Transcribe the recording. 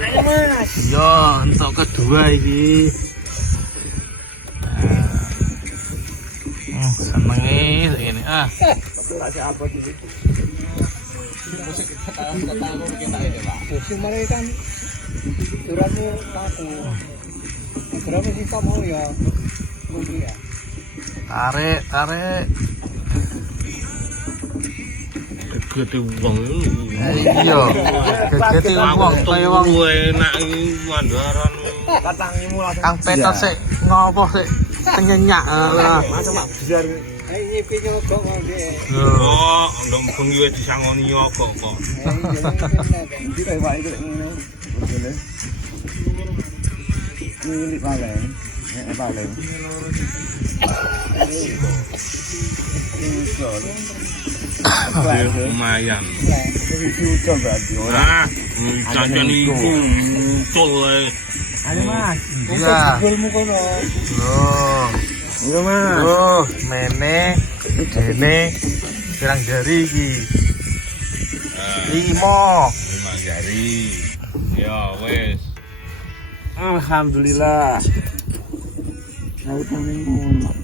Ayo Mas. Yo, untuk kedua iki. Senengi ini ah. Musim mereka kan durasi aku. Berapa sih kamu ya? Mungkin ya. Tarik. Gede wong Iya. Gegete wong kaya wong enak iki mandaran. Katangimu langsung. Kang Petot sik ngopo sik tenyenyak. Masa mak besar. Ayo nyipi nyogok mau dia. Oh, ndang bengi wis disangoni kok. Nanti kayak wae kok ngono. Boleh. Ini paling. Nek paling. Lumayan. Itu berarti Ah, jajan iku muncul ae. Ayo Mas. Iya. Gulmu kono. Loh. Iya Mas. Loh, mene dene pirang jari iki? 5. 5 jari. Ya wis. Alhamdulillah. Aku pengen